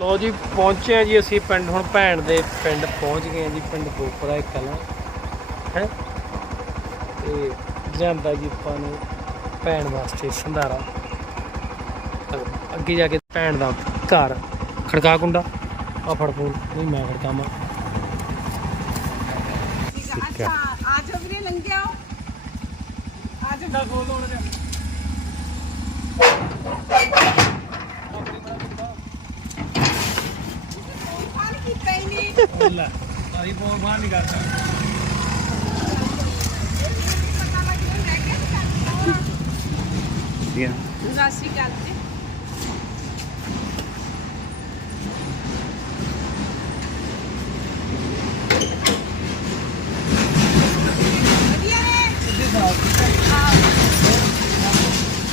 ਲੋ ਜੀ ਪਹੁੰਚੇ ਆ ਜੀ ਅਸੀਂ ਪਿੰਡ ਹੁਣ ਭੈਣ ਦੇ ਪਿੰਡ ਪਹੁੰਚ ਗਏ ਆ ਜੀ ਪਿੰਡ ਬੋਪਰਾ ਇੱਕ ਕਲਾਂ ਹੈ? ਤੇ ਲਿਆਂਦਾ ਜੀ ਆਪਾਂ ਨੂੰ ਭੈਣ ਵਾਸਤੇ ਸੰਧਾਰਾ। ਅੱਗੇ ਜਾ ਕੇ ਭੈਣ ਦਾ ਘਰ ਖੜਕਾ ਕੁੰਡਾ। ਆ ਫੜ ਫੋਨ ਨਹੀਂ ਮੈਂ ਖੜਕਾਵਾਂ ਅੱਛਾ ਆ ਜਾਓ ਵੀਰੇ ਲੰਘ ਆਓ। ਆ ਜਾਓ। ਦਾ ਖੋਲ ਹੁਣ ਫੋਨ ਕੀਤਾ ਹੀ ਨਹੀਂ। ਲੈ ਫੋਨ ਬਾਹਰ ਨਹੀਂ ਕਰਦਾ। ਪਤਾ ਲੱਗ ਗਿਆ ਰਹਿ ਗਿਆ ਸਤਿ ਸ਼੍ਰੀ ਅਕਾਲ ਜੀ ਵਧੀਆ ਨੇ ਹਾਂ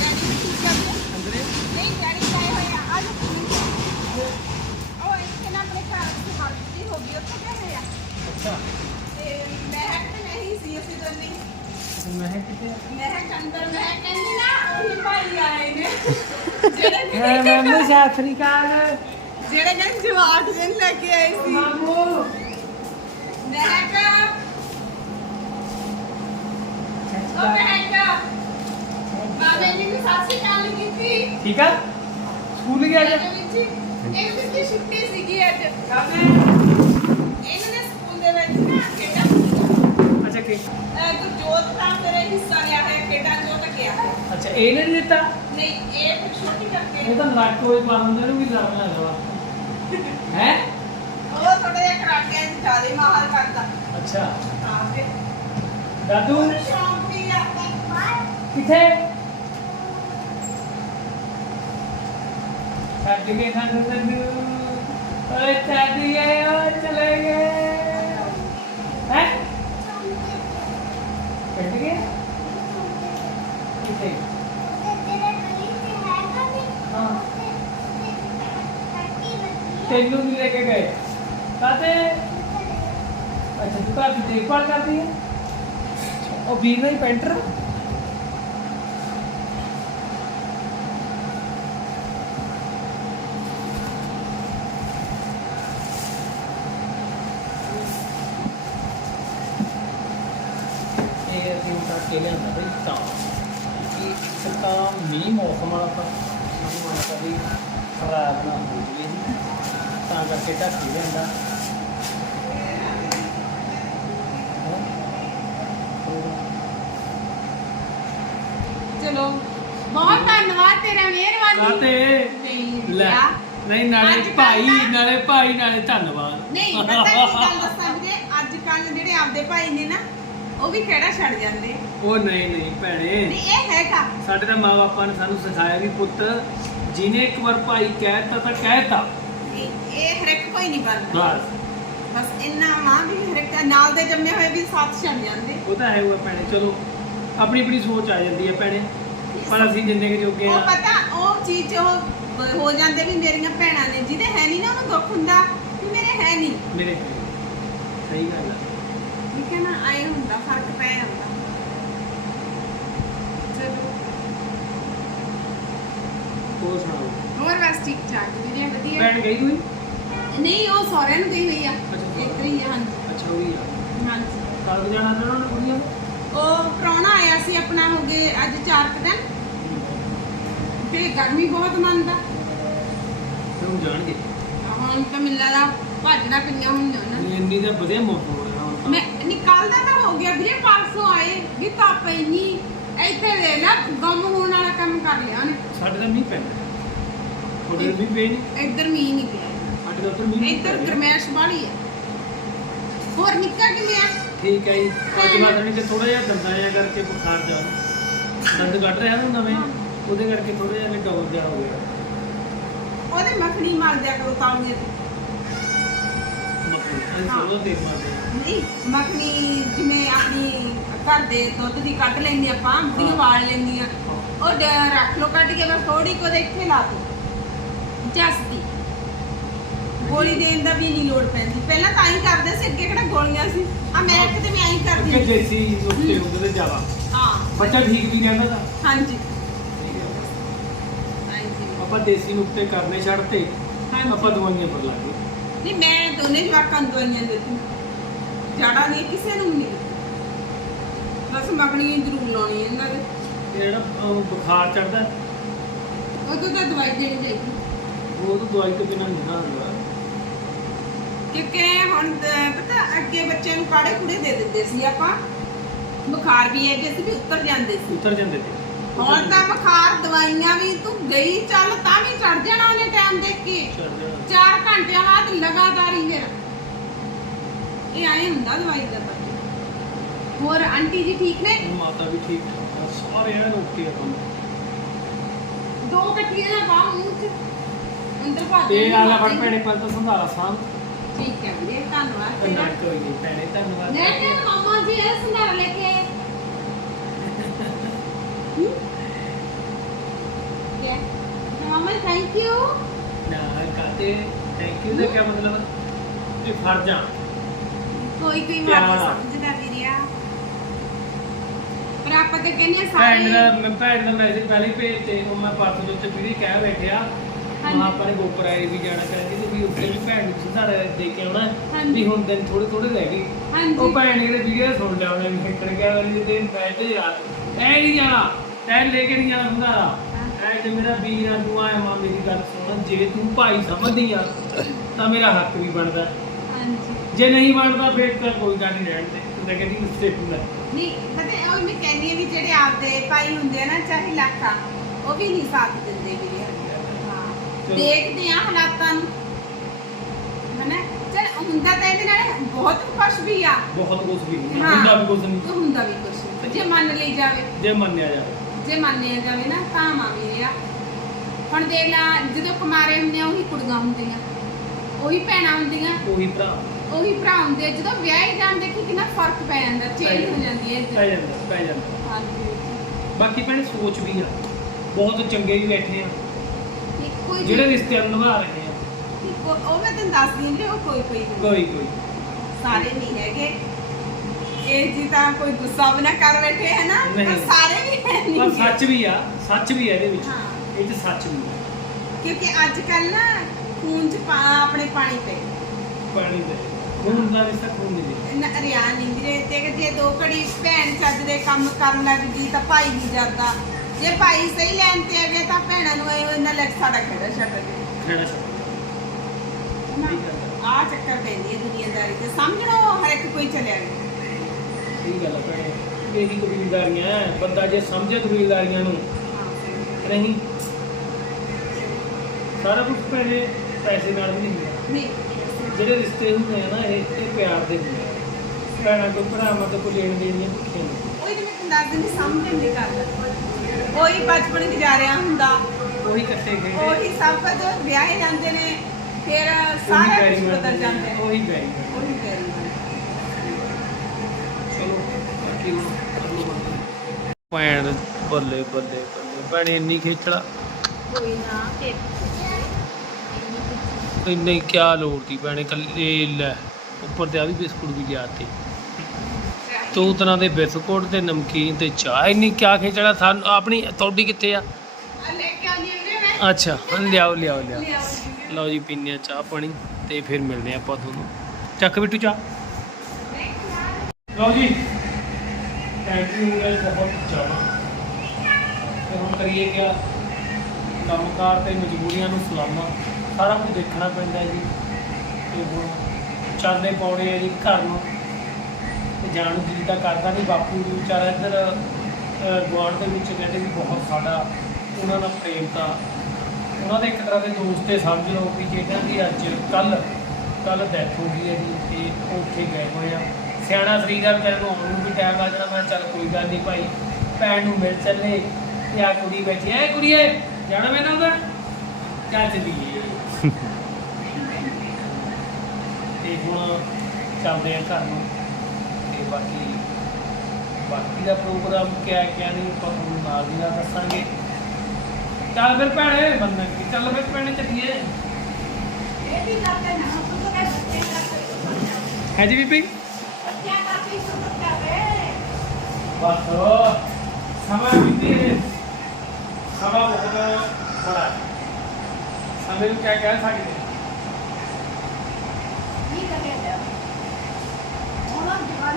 ਡੈਡੀ ਵੀ ਠੀਕ ਆ ਵੀਰੇ? ਨਹੀਂ ਡੈਡੀ ਗਏ ਹੋਏ ਆ ਆ ਜਾਓ ਉਹ ਇੱਥੇ ਨਾ ਆਪਣੇ ਘਰ ਦੀ ਹਲਦੀ ਹੋ ਗਈ ਉੱਥੇ ਗਏ ਹੋਏ ਆ ਅੱਛਾ ਤੇ ਮੈਂ ਤੇ ਨਹੀਂ ਸੀ ਅਸੀਂ ਦੋਨੇ ਮੈਂ ਕਿਤੇ ਮੈਂ ਚੰਦਰ ਮੈਂ ਕਹਿੰਦੀ ਨਾ ਉਹੀ ਭਾਈ ਆਏ ਨੇ। ਜਿਹੜੇ ਨੇ ਜਵਾਬ ਦੇਣ ਲੈ ਕੇ ਆਏ ਸੀ। ਮਾਮੂ। ਮੈਂ ਕਹਾ ਉਹ ਮੈਂ ਕਹਾ ਬਾਬੇ ਜੀ ਨੇ ਸਾਸੀ ਕਾਲ ਕੀਤੀ। ਠੀਕ ਆ? ਸਕੂਲ ਗਿਆ ਜਾ? ਇਹਦੇ ਵਿੱਚ ਇਹਦੇ ਵਿੱਚ ਛੁੱਟੀ ਸੀਗੀ ਅੱਜ। ਕਾਹਦੇ ਇਹਨਾਂ ਦੇ ਸਕੂਲ ਦੇ ਵਿੱਚ ਨਾ ਖੇਡਾਂ ਅੱਛਾ ਕੀ ਅਹ ਗੁਰਜੋਤ ਦਾ ਮੇਰੇ ਹਿੱਸਾ ਲਿਆ ਹੈ ਖੇਡਾਂ ਜੋ ਤੱਕਿਆ ਹੈ ਅੱਛਾ ਇਹਨੇ ਨਹੀਂ ਦਿੱਤਾ? ਨਹੀਂ ਇਹ ਫਿਰ ਛੋਟੀ ਇਹ ਕਰਕੇ ਤਾਂ ਲੱਕ ਹੋਏ ਪਾਉਂਦੇ ਨੂੰ ਵੀ ਲੜਨਾ ਹੈਗਾ ਹੈ? ਉਹ ਥੋੜਾ ਜਿਹਾ ਕਰਾਟਿਆਂ 'ਚ ਜ਼ਿਆਦਾ ਮਾਹਰ ਕਰਦਾ। ਅੱਛਾ। ਹਾਂ ਤੇ ਦਾਦੂ? ਉਹਨੂੰ ਸ਼ੌਂਕ ਵੀ ਆ ਕਿੱਥੇ? ਛੱਡ ਕੇ ਖਾਣ ਤੈਨੂੰ। ਓਏ ਛੱਡ ਗਏ ਓ ਚਲੇ ਗਏ ਹੈ ਛੱਡ ਗਏ ਕਿੱਥੇ ਹਾਂ ਤੈਨੂੰ ਵੀ ਲੈ ਕੇ ਗਏ। ਕਾਤੇ ਅੱਛਾ, ਤੂੰ ਘਰ ਦੀ ਦੇਖਭਾਲ ਕਰਦੀ ਹੈ? ਉਹ ਵੀਰ ਨਹੀਂ ਪੈਂਟਰ ਇਹ ਅਸੀਂ ਉਠਾ ਕੇ ਲਿਆਂਦਾ ਬਈ ਤਾਂ। ਕਿ ਇੱਕ ਤਾਂ ਮੀਂਹ ਮੌਸਮ ਵਾਲਾ ਤਾਂ ਸਾਨੂੰ ਵਾਲਾ ਕਦੀ ਖਰਾਬ ਨਾ ਹੋ ਜਵੇ। ਤਾਂ ਕਰਕੇ ਢੱਕ ਹੀ ਲਿਆਂਦਾ ਚਲੋ ਬਹੁਤ ਧੰਨਵਾਦ ਤੇਰਾ ਮਿਹਰਬਾਨੀ। ਕਾਤੇ? ਨਹੀਂ ਲੈ ਲਿਆ। ਨਹੀਂ ਨਾਲੇ ਅੱਜ ਕੱਲ੍ਹ ਭਾਈ ਨਾਲੇ ਭਾਈ ਨਾਲੇ ਧੰਨਵਾਦ। ਨਹੀਂ ਮੈਂ ਤਾਂ ਇੱਕ ਗੱਲ ਦੱਸਾਂ ਵੀਰੇ ਅੱਜ ਕੱਲ ਜਿਹੜੇ ਆਪਦੇ ਭਾਈ ਨੇ ਨਾ ਉਹ ਵੀ ਕਿਹੜਾ ਛੱਡ ਜਾਂਦੇ। ਉਹ ਨਹੀਂ ਨਹੀਂ ਭੈਣੇ। ਨਹੀਂ ਇਹ ਹੈਗਾ। ਸਾਡੇ ਤਾਂ ਮਾਪੇ ਨੇ ਸਾਨੂੰ ਸਿਖਾਇਆ ਵੀ ਪੁੱਤ ਜਿਹਨੇ ਇੱਕ ਵਾਰ ਭਾਈ ਕਹਿਤਾ ਤਾਂ ਕਹਿਤਾ ਕੋਈ ਨਹੀਂ ਬਣਦਾ ਬਸ। ਬਸ ਇੰਨਾ ਮਾਂ ਵੀ ਹਰ ਇੱਕ ਨਾਲ ਦੇ ਜੰਮੇ ਹੋਏ ਵੀ ਸਾਥ ਛੱਡ ਜਾਂਦੇ। ਉਹ ਤਾਂ ਹੈ ਉਹ ਭੈਣੇ ਚਲੋ ਆਪਣੀ ਆਪਣੀ ਸੋਚ ਆ ਜਾਂਦੀ ਹੈ ਭੈਣੇ। ਪਰ ਅਸੀਂ ਜਿੰਨੇ ਕੁ ਜੋਗੇ ਉਹ ਆ ਪਤਾ ਉਹ ਚੀਜ਼ ਉਹ ਬ- ਹੋ ਜਾਂਦੇ ਵੀ ਮੇਰੀਆਂ ਭੈਣਾਂ ਨੇ ਜਿਹਦੇ ਹੈ ਨਹੀਂ ਨਾ ਉਹਨੂੰ ਦੁੱਖ ਹੁੰਦਾ ਵੀ ਮੇਰੇ ਹੈ ਨਹੀਂ ਮੇਰੇ ਸਹੀ ਗੱਲ ਆ। ਠੀਕ ਹੈ ਨਾ ਆਏ ਹੁੰਦਾ ਫ਼ਰਕ ਪੈ ਜਾਂਦਾ। ਚਲੋ। ਹੋਰ ਸੁਣਾਓ? ਹੋਰ ਬਸ ਠੀਕ ਠਾਕ ਵੀਰੇ ਵਧੀਆ। ਭੈਣ ਗਈ ਹੋਈ? ਨਹੀਂ ਉਹ ਸਹੁਰਿਆਂ ਨੂੰ ਗਈ ਹੋਈ ਆ। ਅੱਛਾ। ਇੱਕ ਹੀ ਆ, ਹਾਂਜੀ। ਅੱਛਾ ਹੋਈ ਆ। ਹਾਂਜੀ। ਕਦ ਜਾਣਾ ਤਾਂ ਉਹਨਾਂ ਨੇ ਕੁੜੀਆਂ ਉਹ ਪ੍ਰਾਹੁਣਾ ਆਇਆ ਸੀ ਆਪਣਾ ਹੋ ਗਏ ਅੱਜ 4 ਦਿਨ। ਤੇ ਗਰਮੀ ਬਹੁਤ ਮੰਨਦਾ। ਤੇ ਹੁਣ ਜਾਣਗੇ। ਹੁਣ ਤਾਂ ਮਿਲਦਾ ਦਾ ਭੱਜਣਾ ਪਈਆਂ ਹੋਈਆਂ ਉਹਨਾਂ ਨੂੰ। ਇੰਨੀ ਤਾਂ ਵਧੀਆ ਮੌਸਮ ਹੋ ਰਿਹਾ ਹੁਣ ਤਾਂ। ਮੈਂ ਨਿਕਲਦਾ ਤਾਂ ਹੋ ਗਿਆ ਵੀਰੇ ਪਰਸੋਂ ਆਏ। ਵੀ ਤਾਪ ਇੰਨੀ ਇੱਥੇ ਦੇ ਨਾ ਗਮ ਹੋਣ ਵਾਲਾ ਕੰਮ ਕਰ ਲਿਆ ਉਹਨੇ। ਸਾਡੇ ਤਾਂ ਮੀਂਹ ਪੈਂਦਾ। ਥੋੜੇ ਵੀ ਪਏ ਨਹੀਂ ਇੱਧਰ ਮੀਂਹ ਨਹੀਂ ਪਿਆ। ਉੱਧਰ ਮੀਂਹ ਨਹੀਂ ਇੱਧਰ ਪੈ ਰਿਹਾ। ਗਰਮੈਸ਼ ਬਾੜੀ ਹੈ। ਹੋਰ ਨਿੱਕਾ ਕਿਵੇਂ ਆ? ਠੀਕ ਹੈ ਜੀ। ਅੱਜ ਮਾਤਣੀ ਤੇ ਥੋੜਾ ਜਿਹਾ ਦੰਦਾਂ ਜਿਹਾ ਕਰਕੇ ਬੁਖਾਰ ਜਾ ਦੰਦ ਕੱਢ ਰਿਹਾ ਨਾ ਨਵੇਂ ਉਹਦੇ ਕਰਕੇ ਥੋੜਾ ਜਿਹਾ ਨਿਕਲ ਜਾ ਹੋ ਗਿਆ। ਉਹਦੇ ਮੱਖਣੀ ਮਾਰ ਦਿਆ ਕਰੋ ਤਾਂਗੇ ਮੱਖਣੀ ਸੋਲੋ ਤੇ ਮਾਰਦੇ ਨਹੀਂ ਮੱਖਣੀ ਜਿਵੇਂ ਆਪਣੀ ਘਰ ਦੇ ਦੁੱਧ ਦੀ ਕੱਢ ਲੈਂਦੀ ਆਪਾਂ ਦੀ ਵਾਲ ਲੈਂਦੀ ਆ। ਉਹ ਡ- ਰੱਖ ਲੋ ਕੱਢ ਕੇ ਬਸ ਥੋੜੀ ਕੋ ਇੱਥੇ ਲਾ ਦੋ। ਜਸਦੀ ਗੋਲੀ ਦੇਣ ਦਾ ਵੀ ਨਹੀਂ ਲੋੜ ਪੈਂਦੀ। ਪਹਿਲਾਂ ਤਾਂ ਹੀ ਕਰਦੇ ਸੀ ਅੱਗੇ ਕਿਹੜਾ ਗੋਲੀਆਂ ਸੀ? ਆ ਮੈਂ ਕਿਤੇ ਮੈਂ ਐਂ ਕਰਦੀ ਕਿ ਸੀ। ਦੇਸੀ ਉੱਤੇ ਹੁੰਦੇ ਤੇ ਜ਼ਿਆਦਾ। ਹਾਂ। ਬੱਚਾ ਠੀਕ ਵੀ ਰਹਿੰਦਾ ਤਾਂ। ਹਾਂਜੀ। ਹਾਂਜੀ। ਆਪਾਂ ਦੇਸੀ ਨੁਕਤੇ ਕਰਨੇ ਛੱਡਤੇ। ਆਪਾਂ ਦਵਾਈਆਂ ਪਰ ਲੱਗੇ। ਨਹੀਂ ਮੈਂ ਦੋਨੇ ਜਵਾਕਾਂ ਨੂੰ ਦਵਾਈਆਂ ਦਿੱਤੀਆਂ। ਜਾੜਾ ਨਹੀਂ ਕਿਸੇ ਨੂੰ ਵੀ ਨਹੀਂ ਦਿੱਤੀ ਬਸ ਮੱਖਣੀ ਜ਼ਰੂਰ ਲਾਉਣੀ ਹੈ ਇਹਨਾਂ ਦੇ। ਇਹ ਜਿਹੜਾ ਉਹ ਬੁਖਾਰ ਚੜਦਾ ਉਦੋਂ ਤਾਂ ਦਵਾਈ ਦੇਣੀ ਚਾਹੀਦੀ। ਉਹ ਤਾਂ ਦਵਾਈ ਤੋਂ ਬਿਨਾਂ ਨਹੀਂ ਹੁੰਦਾ। ਕਿਉਂਕਿ ਹੁਣ ਤਾਂ ਪਤਾ ਅੱਗੇ ਬੱਚੇ ਨੂੰ ਕਾੜੇ ਕੁੜੇ ਦੇ ਦਿੰਦੇ ਸੀ ਆਪਾਂ ਬੁਖਾਰ ਵੀ ਇਹ ਸੀ ਵੀ ਉੱਤਰ ਜਾਂਦੇ ਸੀ। ਉਤਰ ਜਾਂਦੇ ਤੇ ਹੁਣ ਤਾਂ ਬੁਖਾਰ ਦਵਾਈਆਂ ਵੀ ਤੂੰ ਗਈ ਚੱਲ ਤਾਂ ਵੀ ਚੜ ਜਾਣਾ ਉਹਨੇ ਟਾਈਮ ਦੇਖ ਕੇ। ਚੜ ਜਾਣਾ। 4 ਘੰਟਿਆਂ ਬਾਅਦ ਲਗਾਤਾਰ ਹੀ ਫਿਰ। ਇਹ ਆਏ ਹੁੰਦਾ ਦਵਾਈ ਦਾ ਪਤਾ। ਹੋਰ ਆਂਟੀ ਜੀ ਠੀਕ ਨੇ? ਹੁਣ ਮਾਤਾ ਵੀ ਠੀਕ ਠਾਕ ਆ, ਸਾਰੇ ਐਨ ਓਕੇ ਆ ਕੰਮ। ਦੋ ਕੱਟੀਆਂ ਨਾ ਬਾਹ ਮੂੰਹ ਚ। ਅੰਦਰ ਪਾ ਦੇ ਤੇ ਆ ਲੈ ਫੜ ਭੈਣੇ ਤਾਂ ਸੰਧਾਰਾ ਸਾਂ ਠੀਕ ਹੈ ਵੀਰੇ ਧੰਨਵਾਦ ਤੇ ਤੇਰਾ। ਨਾ ਕੋਈ ਨਹੀਂ ਭੈਣੇ ਧੰਨਵਾਦ। ਲੈ ਕੇ ਮਾਮਾ ਜੀ ਇਹ ਸੰਧਾਰਾ ਲੈ ਕੇ ਆਏ। ਹੂੰ? ਕਿਆ? ਮਾਮਾ ਥੈਂਕ ਯੂ ਨਾ ਕਾਤੇ ਥੈਂਕ ਯੂ ਦਾ ਕੀ ਮਤਲਬ? ਇਹ ਫਰਜ਼ਾਂ ਕੋਈ ਕੋਈ ਪਿਆਰ। ਮਾਤਾ ਸਮਝਦਾ ਵੀਰਿਆ। ਪਰ ਆਪਾਂ ਤਾਂ ਕਹਿੰਦੇ ਆ ਭੈਣ ਦਾ ਸਾਰੇ ਮੈਂ ਭੈਣ ਦਾ ਮੈਸੇਜ ਪਹਿਲੇ ਹੀ ਭੇਜ ਤੇ ਉਹ ਮੈਂ ਪਰਸੋਂ ਦੇ ਉੱਤੇ ਕਹਿ ਬੈਠਿਆ। ਹਾਂਜੀ। ਹਾਂ ਆਪਾਂ ਨੇ ਗੋਪਰ ਆਏ ਵੀ ਜਾਣਾ ਕਹਿੰਦੇ ਤੇ ਵੀ ਉੱਥੇ ਵੀ ਭੈਣ ਨੂੰ ਸੰਧਾਰਾ ਦੇ ਕੇ ਆਉਣਾ। ਵੀ ਹੁਣ ਦਿਨ ਥੋੜੇ ਥੋੜੇ ਰਹਿ ਗਏ। ਉਹ ਭੈਣ ਨੇ ਵੀਡੀਓ ਸੁਣ ਲਿਆ ਉਹਨੇ ਖੇਕੜ ਗਿਆ ਵਾਲੀ ਤੇ ਬੈਠ ਯਾਰ ਐ ਨਹੀਂ ਜਾਣਾ ਤੈਂ ਲੈ ਕੇ ਨਹੀਂ ਜਾਣਾ ਸੰਧਾਰਾ ਐ ਜੇ ਮੇਰਾ ਵੀਰ ਆ ਤੂੰ ਆਇਆ ਮਾਂ ਮੇਰੀ ਗੱਲ ਸੁਣ ਜੇ ਤੂੰ ਭਾਈ ਸਮਝਦੀ ਆ ਤਾਂ ਮੇਰਾ ਹੱਕ ਵੀ ਬਣਦਾ। ਹਾਂਜੀ। ਜੇ ਨਹੀਂ ਬਣਦਾ ਫਿਰ ਤਾਂ ਕੋਈ ਗੱਲ ਨਹੀਂ ਰਹਿਣ ਦੇ। ਤੂੰ ਤਾਂ ਕਹਿੰਦੀ ਮਿਸਟੇਕ ਹੁੰਦਾ ਨਹੀਂ ਪਤਾ ਉਹ ਮੈਂ ਕਹਿੰਦੀ ਆ ਵੀ ਜਿਹੜੇ ਆਪਦੇ ਭਾਈ ਹੁੰਦੇ ਆ ਨਾ ਚਾਹੇ ਲੱਖਾਂ ਉਹ ਵੀ ਨਹੀਂ ਸਾਥ ਦਿੰਦੇ ਵੀਰੇ। ਦੇਖਦੇ ਆ ਹਾਲਾਤਾਂ ਨੂੰ। ਹਨਾ? ਚਲ ਹੁੰਦਾ ਤਾਂ ਇਹਦੇ ਨਾਲ ਬਹੁਤ ਕੁਛ ਵੀ ਆ। ਬਹੁਤ ਕੁਝ ਵੀ। ਨਹੀਂ ਹਾਂ। ਹੁੰਦਾ ਵੀ ਕੁਝ ਨਹੀਂ। ਤੇ ਹੁੰਦਾ ਵੀ ਨਹੀਂ। ਜੇ ਮੰਨ ਲਈ ਜਾਵੇ। ਜੇ ਮੰਨਿਆ ਜਾਵੇ। ਜੇ ਮੰਨਿਆ ਜਾਵੇ ਨਾ ਤਾਂ ਮਾਂ ਵੀਰੇ ਆ। ਹੁਣ ਦੇਖ ਲਾ ਜਦੋਂ ਕੁਮਾਰੇ ਹੁੰਦੇ ਆ ਉਹੀ ਕੁੜੀਆਂ ਹੁੰਦੀਆਂ। ਉਹੀ ਭੈਣਾਂ ਹੁੰਦੀਆਂ। ਉਹੀ ਭਰਾ। ਉਹੀ ਭਰਾ ਹੁੰਦੇ ਆ। ਜਦੋਂ ਵਿਆਹੇ ਜਾਂਦੇ ਕਿ ਕਿੰਨਾ ਫ਼ਰਕ ਪੈ ਜਾਂਦਾ। ਚੇਂਜ ਹੋ ਜਾਂਦੀ। ਹੈ ਪੈ ਜਾਂਦਾ ਪੈ ਜਾਂਦਾ। ਹਾਂਜੀ। ਬਾਕੀ ਭੈਣੇ ਸੋਚ ਵੀ ਆ। ਬਹੁਤ ਚੰਗੇ ਵੀ ਬੈਠੇ ਆ। ਜਿਹੜੇ ਰਿਸ਼ਤੇ ਨਿਭਾ ਰਹੇ ਆ। ਉਹ ਮੈਂ ਤੈਨੂੰ ਦੱਸਦੀ ਹਾਂ ਉਹ ਕੋਈ ਕੋਈ ਨਹੀਂ। ਕੋਈ ਕੋਈ ਸਾਰੇ ਨਹੀਂ ਹੈਗੇ। ਇਹ ਜੀ ਤਾਂ ਕੋਈ ਗੁੱਸਾ ਵੀ ਨਾ ਕਰ ਬੈਠੇ ਹੈ ਨਾ? ਨਹੀਂ। ਪਰ ਸਾਰੇ ਵੀ ਹੈ ਪਰ ਨਹੀਂ ਸੱਚ ਵੀ ਆ ਸੱਚ ਵੀ ਆ ਇਹਦੇ ਵਿੱਚ। ਹਾਂ। ਇਹ ਚ ਸੱਚ ਵੀ ਆ। ਕਿਉਂਕਿ ਅੱਜ ਕੱਲ ਨਾ ਖੂਨ ਚ ਪਾ- ਆਪਣੇ ਪਾਣੀ ਪਏ ਪਾਣੀ ਦੇ ਖੂਨ ਦਾ ਰਿਸ਼ਤਾ ਖੂਨ ਦੇ ਵਿੱਚ। ਨ- ਰਿਆ ਨਹੀਂ ਵੀਰੇ ਤੇ ਕਿ ਜੇ ਦੋ ਘੜੀ ਭੈਣ ਚੱਜ ਦੇ ਕੰਮ ਕਰਨ ਲੱਗ ਗਈ ਤਾਂ ਭਾਈ ਨਹੀਂ ਜਾਂਦਾ। ਜੇ ਭਾਈ ਸਹੀ ਲੈਣ ਤੇ ਆ ਗਏ ਤਾਂ ਭੈਣਾਂ ਨੂੰ ਇਹ ਇਹਨਾਂ ਲੱਗ ਸਾਡਾ ਖੜਾ ਛੱਡ ਖੇੜਾ ਗੱਲ ਆ ਚੱਕਰ ਪੈਂਦੀ ਹੈ ਦੁਨੀਆਦਾਰੀ ਤੇ। ਸਮਝਣੋ ਹਰ ਇੱਕ ਕੋਈ ਚੱਲਿਆ ਗਿਆ ਠੀਕ ਗੱਲ ਭੈਣੇ। ਇਹੀ ਕਬੀਲਦਾਰੀਆਂ ਹੈ। ਬੰਦਾ ਜੇ ਸਮਝੇ ਕਬੀਲਦਾਰੀਆਂ ਨੂੰ ਹਾਂ ਨਹੀਂ। ਸਾਰਾ ਕੁਝ ਭੈਣੇ ਪੈਸੇ ਨਾਲ ਵੀ ਨਹੀਂ ਹੁੰਦਾ। ਨਹੀਂ। ਜਿਹੜੇ ਰਿਸ਼ਤੇ ਹੁੰਦੇ ਆ ਨਾ ਇਹ ਇਹ ਪਿਆਰ ਦੇ ਹੁੰਦੇ ਆ। ਭੈਣਾਂ ਕੋਈ ਭਰਾਵਾਂ ਤੋਂ ਕੋਈ ਲੈਣ ਦੇਣ ਨਹੀਂ। ਭੁੱਖੇ ਨਹੀਂ ਉਹ ਜਿਵੇਂ ਕੰਦਾਰ ਦੀ ਸਮਝ ਨਹੀਂ ਕਰਦਾ ਉਹੀ ਬਚਪਨ ਗੁਜ਼ਾਰਿਆ ਹੁੰਦਾ। ਉਹੀ ਇਕੱਠੇ ਖੇਡੇ ਉਹੀ ਸਭ ਕੁਝ ਵਿਆਹੇ ਜਾਂਦੇ ਨੇ ਫਿਰ ਸਾਰਾ ਕੁਝ ਬਦਲ ਜਾਂਦਾ ਹੈ ਉਹੀ ਬਣਦੇ ਉਹੀ ਬਣਦੇ ਚਲੋ ਬਾਕੀ ਨੂੰ ਕਰ ਲਓ ਬੰਦ। ਭੈਣ ਬੱਲੇ ਬੱਲੇ ਬੱਲੇ। ਭੈਣ ਇੰਨੀ ਖੇਚੜਾ ਕੋਈ ਨਾ ਫਿਰ। ਇੰਨੀ ਕਿਆ ਲੋੜ ਤੀ ਭੈਣੇ ਕੱਲੇ ਲੈ। ਉੱਪਰ ਤੇ ਆ ਵੀ ਬਿਸਕੁਟ ਵੀ ਗਿਆ ਤੇ ਦੋ ਤਰ੍ਹਾਂ ਦੇ ਬਿਸਕੁਟ ਤੇ ਨਮਕੀਨ ਤੇ ਚਾਹ ਇੰਨੀ ਕਿਆ ਖੇਚੜਾ ਸਾਨੂੰ ਆਪਣੀ ਤੁਹਾਡੀ ਕਿੱਥੇ ਆ? ਆ ਕੇ ਅੱਛਾ ਲਿਆਓ ਲਿਆਓ ਲਿਆਓ। ਲਓ ਜੀ ਪੀਨੇ ਆ ਚਾਹ ਪਾਣੀ ਤੇ ਫਿਰ ਮਿਲਦੇ ਆਪਾਂ ਤੁਹਾਨੂੰ। ਚੱਕ ਬਿੱਟੂ ਚਾਹ। ਲਓ ਜੀ। ਬਹੁਤ ਤੇ ਹੁਣ ਕਰੀਏ ਕਿਆ? ਕੰਮਕਾਰ ਤੇ ਮਜਬੂਰੀਆਂ ਨੂੰ ਸਲਾਮਾ। ਸਾਰਾ ਕੁਝ ਦੇਖਣਾ ਪੈਂਦਾ ਜੀ। ਤੇ ਹੁਣ ਚਾਂਦੇ ਪਾਉਣੇ ਆ ਜੀ ਘਰ ਨੂੰ। ਜਾਣ ਨੂੰ ਜੀ ਤਾਂ ਕਰਦਾ ਨਹੀਂ ਬਾਪੂ ਜੀ ਵਿਚਾਰਾ ਇੱਧਰ ਗਵਾਂਢ ਦੇ ਵਿੱਚ ਕਹਿੰਦੇ ਵੀ ਬਹੁਤ ਸਾਡਾ ਉਹਨਾਂ ਨਾਲ ਪ੍ਰੇਮ ਤਾਂ ਉਹਨਾਂ ਦੇ ਇੱਕ ਤਰ੍ਹਾਂ ਦੇ ਦੋਸਤ ਤੇ ਸਮਝ ਲਓ ਕਿ ਜਿਹਨਾਂ ਦੀ ਅੱਜ ਕੱਲ ਕੱਲ ਡੈਥ ਹੋ ਗਈ ਹੈ ਜੀ ਤੇ ਉਹ ਉੱਥੇ ਗਏ ਹੋਏ ਆ। ਸਿਆਣਾ ਸਰੀਰ ਆ ਵਿਚਾਰੇ ਨੂੰ ਆਉਣ ਨੂੰ ਵੀ ਟਾਈਮ ਲੱਗਣਾ ਮੈਂ ਕਿਹਾ ਚੱਲ ਕੋਈ ਗੱਲ ਨਹੀਂ ਭਾਈ ਭੈਣ ਨੂੰ ਮਿਲ ਚੱਲੇ ਤੇ ਆ ਕੁੜੀ ਬੈਠੀ ਐ ਕੁੜੀਏ ਜਾਣਾ ਮੈਂ ਨਾ ਉਹਦਾ? ਚੱਲ ਚੱਲੀਏ। ਤੇ ਹੁਣ ਚੱਲਦੇ ਆ ਘਰ ਨੂੰ। ਤੇ ਬਾਕੀ ਬਾਕੀ ਦਾ ਪ੍ਰੋਗਰਾਮ ਕਿਆ ਕਿਆ ਨਹੀਂ ਆਪਾਂ ਤੁਹਾਨੂੰ ਨਾਲ ਦੀ ਨਾਲ ਦੱਸਾਂਗੇ। ਚੱਲ ਫਿਰ ਭੈਣੇ ਬੰਦਨ ਕੀ ਚੱਲ ਫਿਰ ਭੈਣੇ ਚੱਲੀਏ। ਇਹ ਵੀ ਕਰਦੇ ਨਾ ਤੂੰ ਤਾਂ ਕਰਦੇ ਹੈ ਜੀ ਬੀਬੀ? ਸੁਣਤ ਕਰਦੇ ਬਸ ਸਮਾਂ ਸਮਾਂ ਬਹੁਤ ਬੜਾ। ਸਮੇਂ ਨੂੰ ਕਿਆ ਕਹਿ ਸਕਦੇ?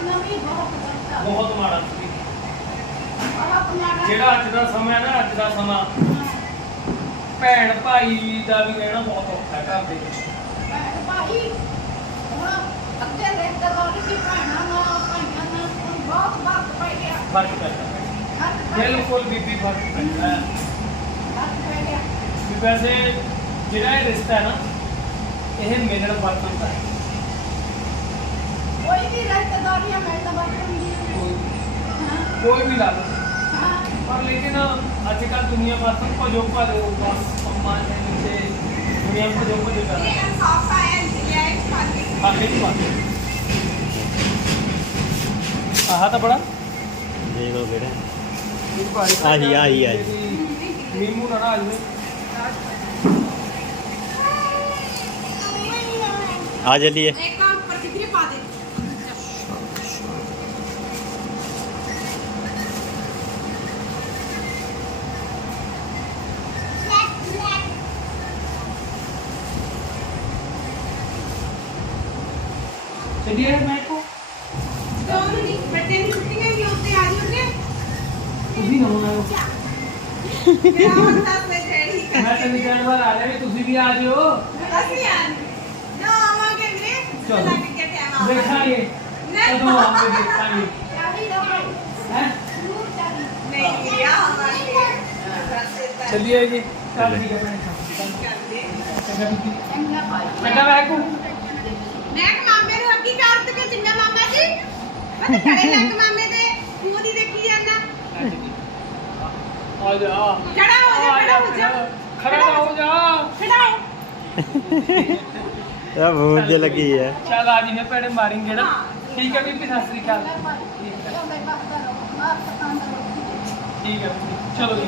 ਬਹੁਤ ਮਾੜਾ ਸੀ। ਜਿਹੜਾ ਅੱਜ ਦਾ ਸਮਾਂ ਹੈ ਨਾ, ਅੱਜ ਦਾ ਸਮਾਂ। ਭੈਣ ਭਾਈ ਦਾ ਵੀ ਰਹਿਣਾ ਬਹੁਤ ਔਖਾ ਹੈ ਘਰ ਦੇ ਵਿੱਚ। ਫ਼ਰਕ ਪੈਂਦਾ ਬਿਲਕੁਲ ਬੀਬੀ, ਫ਼ਰਕ ਪੈਂਦਾ ਵੀ ਵੈਸੇ ਜਿਹੜਾ ਇਹ ਰਿਸ਼ਤਾ ਹੈ ਨਾ, ਇਹ ਮਿਲਣ ਫ਼ਰਕ ਦਾ ਹੈ ਕੋਈ ਵੀ ਰਿਸ਼ਤੇਦਾਰੀਆਂ ਮਿਲਣ ਵਰਤਨ ਕੋਈ ਹਾਂ ਕੋਈ ਵੀ ਲਾ ਲਓ ਹਾਂ ਪਰ ਲੇਕਿਨ ਅੱਜ ਹੈ। ਇਹ ਸੌਫਾ ਹੈ ਲਿਆ ਇੱਕ ਖਾਤੇ ਆਖੇ ਦੀ ਬਾਤ ਆਹ ਤਾਂ ਬੜਾ ਦੇਖ ਲਓ ਕਿਹੜਾ ਆਹੀ ਆਹੀ, ਆਹੀ। ਨੀਮੂ ਨਾ ਨਾ ਆ ਜਾਵੇ ਆ ਚੱਲੀਏ ਇੱਕ ਆ ਉੱਪਰ ਕਿਧਰੇ ਪਾ ਦੇ ਚੱਲੀਏ ਮੈਂ ਕੋ ਦੋਨੋਂ ਦੀ ਬੱਚੇ ਦੀ ਛੁੱਟੀਆਂ ਵੀ ਉੱਤੇ ਆ ਜਾਓਗੇ ਤੁਸੀਂ ਨਾ ਆਓ ਮੇਰਾ ਹੁਣ ਤਾਂ ਮੈਂ ਜਿਹੜੀ ਮੈਂ ਤਾਂ ਨਿਕਲਣ ਵਾਲਾ ਆ ਰਿਹਾ ਵੀ ਤੁਸੀਂ ਵੀ ਆ ਜਿਓ ਅਸੀਂ ਆ ਨਾ ਆਵਾਂਗੇ ਵੀਰੇ ਚਲੋ। ਲੱਗ ਕੇ ਟਾਈਮ ਆਵਾਂਗੇ ਦੇਖਾਂਗੇ ਕਦੋਂ ਆਉਂਦੇ ਦੇਖਾਂਗੇ ਚਾਹੀ ਦਾ ਭਾਈ ਹੈ ਨੂਰ ਚਾਹੀ ਨਹੀਂ ਵੀਰੇ ਆਵਾਂਗੇ ਰਸਤੇ ਤਾਂ ਚੱਲੀਏ ਜੀ ਚੱਲ ਠੀਕ ਹੈ ਭੈਣ ਮੈਂ ਤਾਂ ਖੜੇ ਲੱਗ ਮਾਮੇ ਦੇ ਮੂੰਹ ਦੀ ਦੇਖੀ ਜਾਂਦਾ। ਆ ਜਾ। ਖੜਾ ਹੋ ਜਾ ਖੜਾ ਹੋ ਜਾ। ਖੜਾ ਤਾਂ ਹੋ ਜਾ। ਖੜਾ ਹੋ। ਇਹ ਬਹੁਤ ਜੇ ਲੱਗੀ ਹੈ ਚੱਲ ਆ ਜੀ ਨੇ ਭੈਣੇ ਮਾਰਿੰਗੇ ਨਾ। ਠੀਕ ਹੈ ਬੀਬੀ ਸਤਿ ਸ੍ਰੀ ਅਕਾਲ। ਠੀਕ ਹੈ ਪਤਾਂ। ਚਲੋ ਜੀ।